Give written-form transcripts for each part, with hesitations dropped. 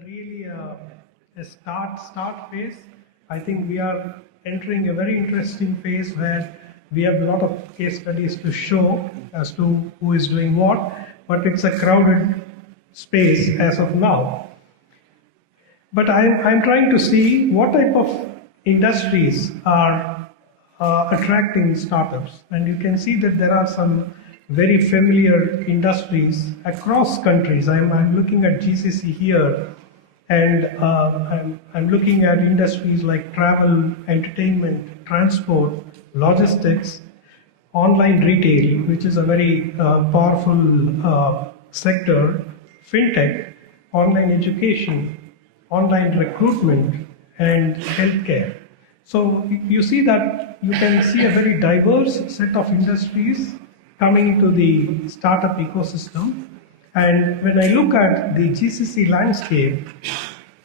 really a start phase. I think we are entering a very interesting phase where we have a lot of case studies to show as to who is doing what, but it's a crowded space as of now. But I'm trying to see what type of industries are attracting startups, and you can see that there are some very familiar industries across countries. I'm looking at GCC here, and I'm looking at industries like travel, entertainment, transport, logistics, online retail, which is a very powerful sector, fintech, online education, online recruitment, and healthcare. So you see that you can see a very diverse set of industries coming into the startup ecosystem. And when I look at the GCC landscape,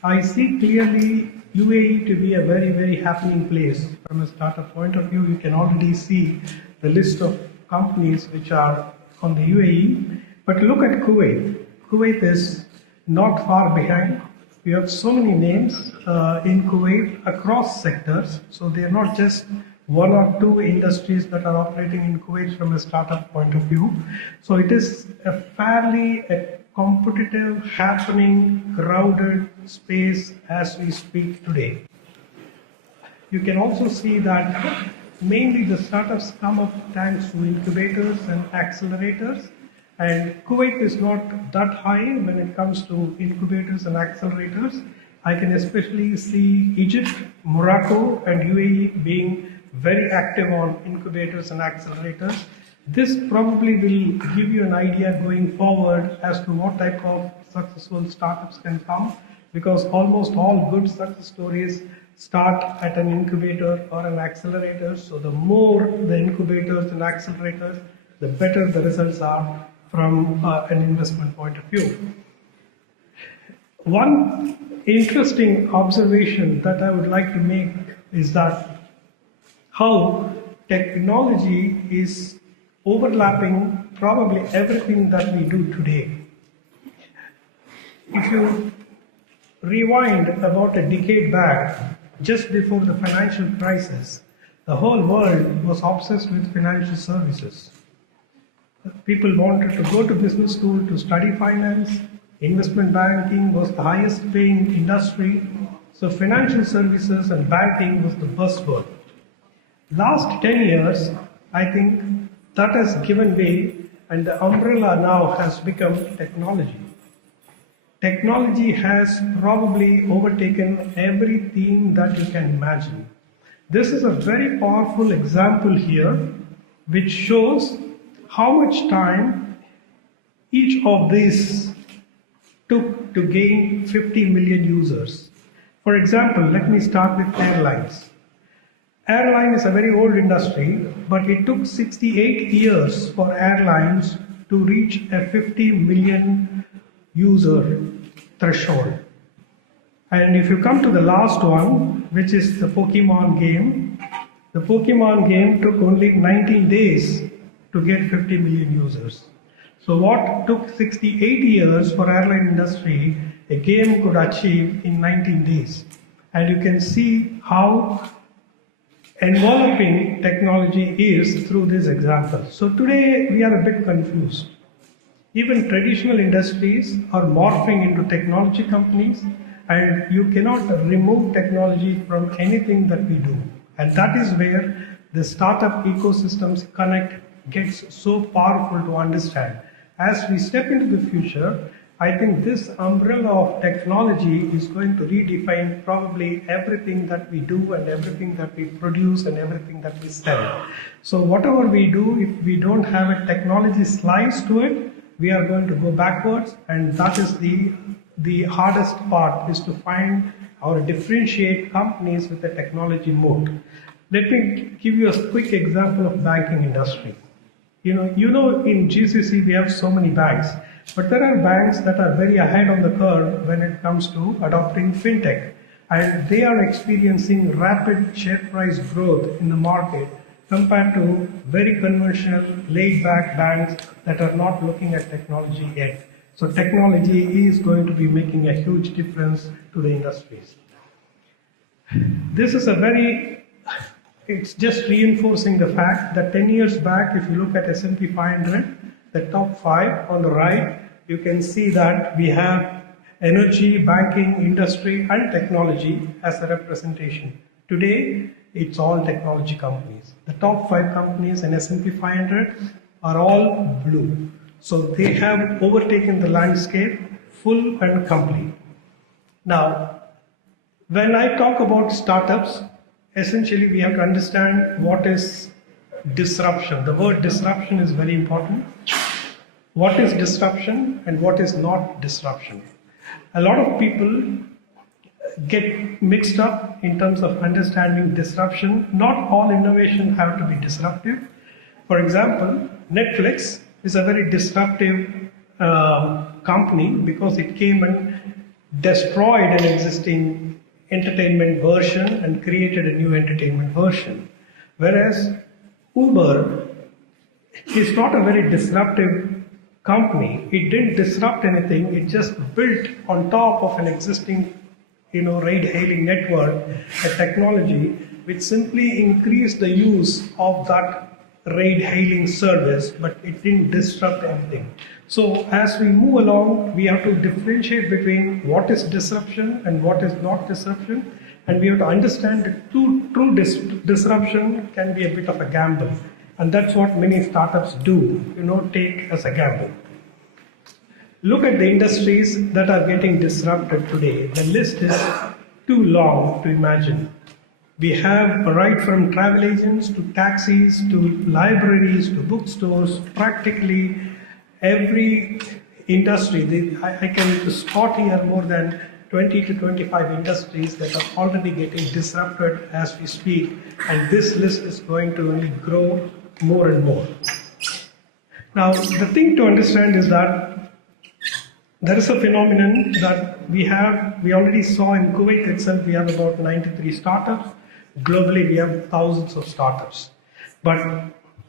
I see clearly UAE to be a very, very happening place. From a startup point of view, you can already see the list of companies which are on the UAE. But look at Kuwait. Kuwait is not far behind. We have so many names in Kuwait across sectors. So they are not just one or two industries that are operating in Kuwait from a startup point of view. So it is a fairly competitive, happening, crowded space as we speak today. You can also see that mainly the startups come up thanks to incubators and accelerators. And Kuwait is not that high when it comes to incubators and accelerators. I can especially see Egypt, Morocco, and UAE being very active on incubators and accelerators. This probably will give you an idea going forward as to what type of successful startups can come, because almost all good success stories start at an incubator or an accelerator. So the more the incubators and accelerators, the better the results are from an investment point of view. One interesting observation that I would like to make is that how technology is overlapping probably everything that we do today. If you rewind about a decade back, just before the financial crisis, the whole world was obsessed with financial services. People wanted to go to business school to study finance. Investment banking was the highest paying industry. So financial services and banking was the buzzword. Last 10 years, I think that has given way, and the umbrella now has become technology. Technology has probably overtaken every theme that you can imagine. This is a very powerful example here, which shows how much time each of these took to gain 50 million users. For example, let me start with airlines. Airline is a very old industry, but it took 68 years for airlines to reach a 50 million user threshold. And if you come to the last one, which is the Pokemon game, the Pokemon game took only 19 days to get 50 million users. So what took 68 years for airline industry, a game could achieve in 19 days. And you can see how enveloping technology is through this example. So today we are a bit confused. Even traditional industries are morphing into technology companies, and you cannot remove technology from anything that we do. And that is where the startup ecosystems connect gets so powerful to understand. As we step into the future, I think this umbrella of technology is going to redefine probably everything that we do and everything that we produce and everything that we sell. So whatever we do, if we don't have a technology slice to it, we are going to go backwards, and that is the hardest part, is to find or differentiate companies with a technology moat. Let me give you a quick example of banking industry. You know, in GCC we have so many banks, but there are banks that are very ahead on the curve when it comes to adopting fintech, and they are experiencing rapid share price growth in the market compared to very conventional laid back banks that are not looking at technology yet. So technology is going to be making a huge difference to the industries. This is it's just reinforcing the fact that 10 years back, if you look at S&P 500, the top 5 on the right, you can see that we have energy, banking, industry and technology as a representation. Today, it's all technology companies. The top 5 companies in S&P 500 are all blue. So they have overtaken the landscape full and complete. Now, when I talk about startups, essentially we have to understand what is disruption. The word disruption is very important. What is disruption and what is not disruption? A lot of people get mixed up in terms of understanding disruption. Not all innovation have to be disruptive. For example, Netflix is a very disruptive company because it came and destroyed an existing entertainment version and created a new entertainment version. Whereas Uber is not a very disruptive company. It didn't disrupt anything. It just built on top of an existing ride-hailing network, a technology which simply increased the use of that ride-hailing service, but it didn't disrupt anything. So as we move along, we have to differentiate between what is disruption and what is not disruption, and we have to understand that true disruption can be a bit of a gamble, and that's what many startups do, take as a gamble. Look at the industries that are getting disrupted today. The list is too long to imagine. We have right from travel agents to taxis to libraries to bookstores, practically every industry. I can spot here more than 20 to 25 industries that are already getting disrupted as we speak, and this list is going to only grow more and more. Now, the thing to understand is that there is a phenomenon that we already saw in Kuwait itself. We have about 93 startups. Globally, we have thousands of startups. But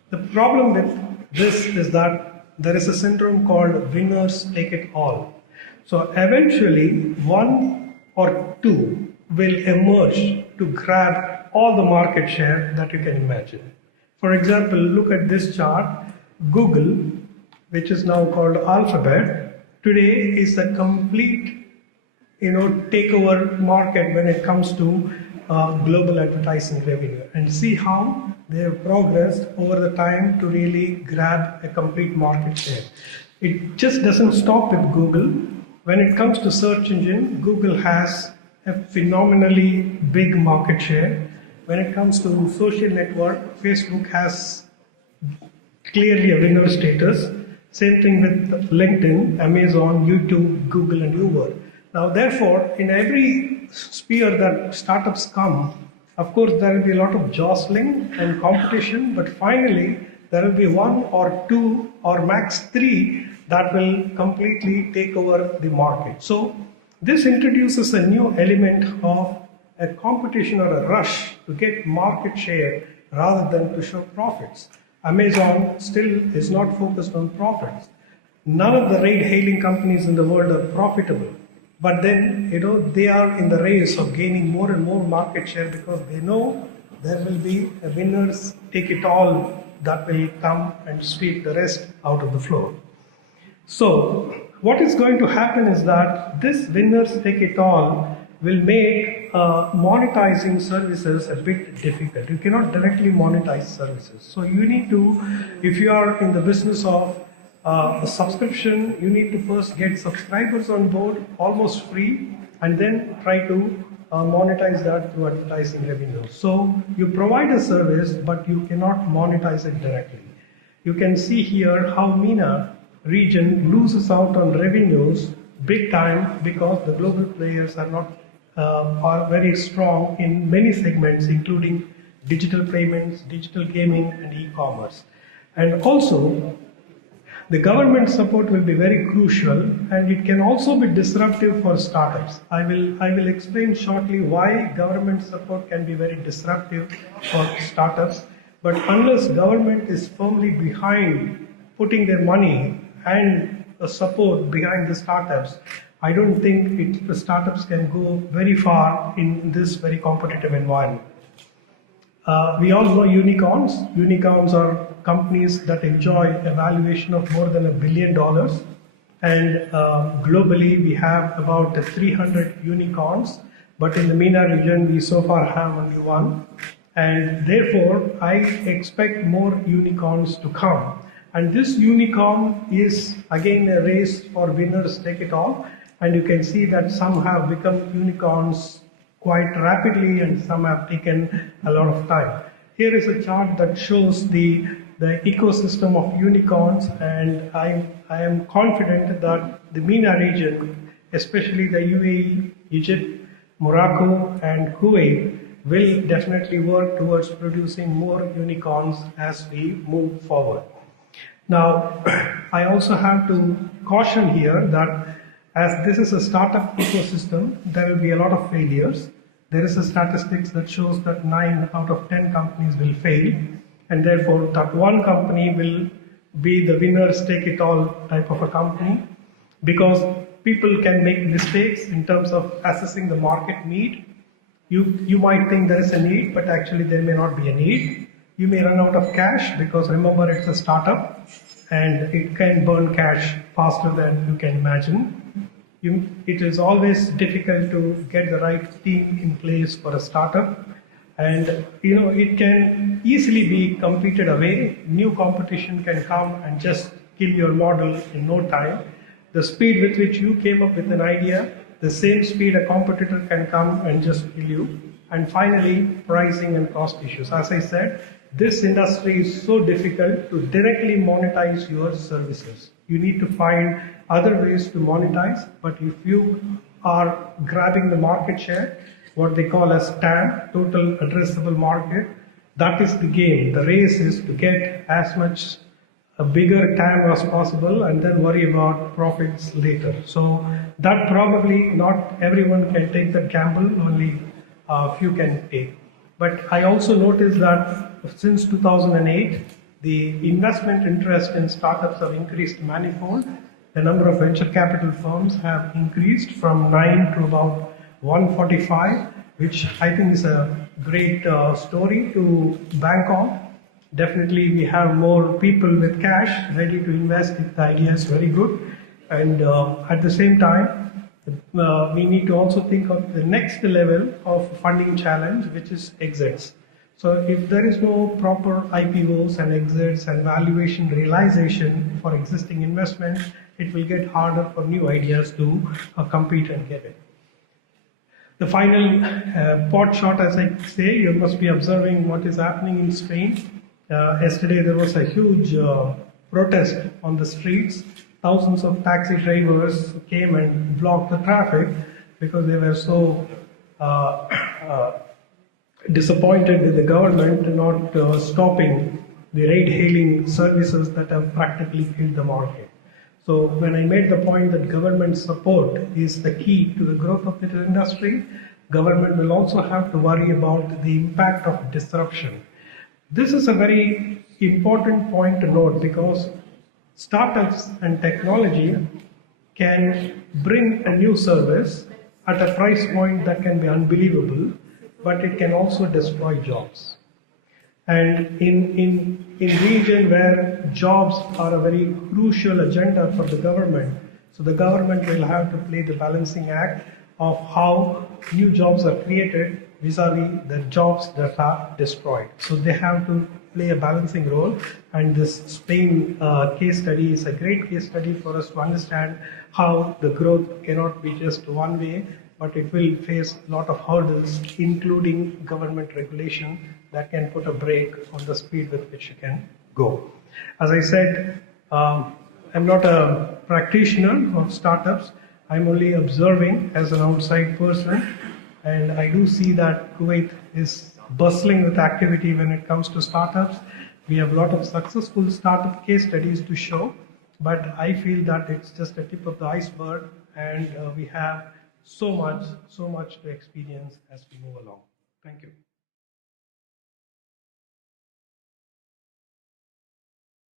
the problem with this is that there is a syndrome called winners take it all. So eventually, one or two will emerge to grab all the market share that you can imagine. For example, look at this chart. Google, which is now called Alphabet, today is a complete takeover market when it comes to global advertising revenue, and see how they have progressed over the time to really grab a complete market share. It just doesn't stop with Google. When it comes to search engine, Google has a phenomenally big market share. When it comes to social network, Facebook has clearly a winner status. Same thing with LinkedIn, Amazon, YouTube, Google and Uber. Now therefore, in every sphere that startups come, of course there will be a lot of jostling and competition, but finally there will be one or two or max three that will completely take over the market. So this introduces a new element of a competition or a rush to get market share rather than to show profits. Amazon still is not focused on profits. None of the ride-hailing companies in the world are profitable. But then, they are in the race of gaining more and more market share because they know there will be a winners take it all that will come and sweep the rest out of the floor. So, what is going to happen is that this winners take it all will make monetizing services a bit difficult. You cannot directly monetize services. So you need to, if you are in the business of a subscription, you need to first get subscribers on board almost free and then try to monetize that through advertising revenue. So you provide a service, but you cannot monetize it directly. You can see here how MENA region loses out on revenues big time because the global players are very strong in many segments, including digital payments, digital gaming, and e-commerce. And also, the government support will be very crucial, and it can also be disruptive for startups. I will explain shortly why government support can be very disruptive for startups. But unless government is firmly behind putting their money and support behind the startups, I don't think the startups can go very far in this very competitive environment. We all know unicorns. Unicorns are companies that enjoy a valuation of more than $1 billion. And globally, we have about 300 unicorns. But in the MENA region, we so far have only one. And therefore, I expect more unicorns to come. And this unicorn is again a race for winners take it all. And you can see that some have become unicorns quite rapidly and some have taken a lot of time. Here is a chart that shows the ecosystem of unicorns, and I am confident that the MENA region, especially the UAE, Egypt, Morocco and Kuwait will definitely work towards producing more unicorns as we move forward. Now, I also have to caution here that as this is a startup ecosystem, there will be a lot of failures. There is a statistics that shows that 9 out of 10 companies will fail, and therefore that one company will be the winners take it all type of a company, because people can make mistakes in terms of assessing the market need. You might think there is a need, but actually there may not be a need. You may run out of cash because remember it's a startup and it can burn cash faster than you can imagine. It is always difficult to get the right team in place for a startup, and it can easily be competed away. New competition can come and just kill your model in no time. The speed with which you came up with an idea, the same speed a competitor can come and just kill you. And finally, pricing and cost issues. As I said, this industry is so difficult to directly monetize your services. You need to find other ways to monetize, but if you are grabbing the market share, what they call as TAM, total addressable market, that is the game. The race is to get as much a bigger TAM as possible and then worry about profits later. So that probably not everyone can take that gamble, only a few can take. But I also noticed that since 2008, the investment interest in startups have increased manifold. The number of venture capital firms have increased from 9 to about 145, which I think is a great story to bank on. Definitely we have more people with cash ready to invest if the idea is very good. And at the same time, we need to also think of the next level of funding challenge, which is exits. So if there is no proper IPOs and exits and valuation realization for existing investments, it will get harder for new ideas to compete and get it. The final pot shot, as I say, you must be observing what is happening in Spain. Yesterday there was a huge protest on the streets. Thousands of taxi drivers came and blocked the traffic because they were so disappointed with the government not stopping the ride-hailing services that have practically killed the market. So when I made the point that government support is the key to the growth of the industry, government will also have to worry about the impact of disruption. This is a very important point to note because startups and technology can bring a new service at a price point that can be unbelievable, but it can also destroy jobs. And in region where jobs are a very crucial agenda for the government, so the government will have to play the balancing act of how new jobs are created vis-a-vis the jobs that are destroyed. So they have to play a balancing role, and this Spain case study is a great case study for us to understand how the growth cannot be just one way, but it will face a lot of hurdles, including government regulation that can put a brake on the speed with which you can go. As I said, I'm not a practitioner of startups. I'm only observing as an outside person, and I do see that Kuwait is bustling with activity when it comes to startups. We have a lot of successful startup case studies to show, but I feel that it's just a tip of the iceberg, and we have so much to experience as we move along. Thank you.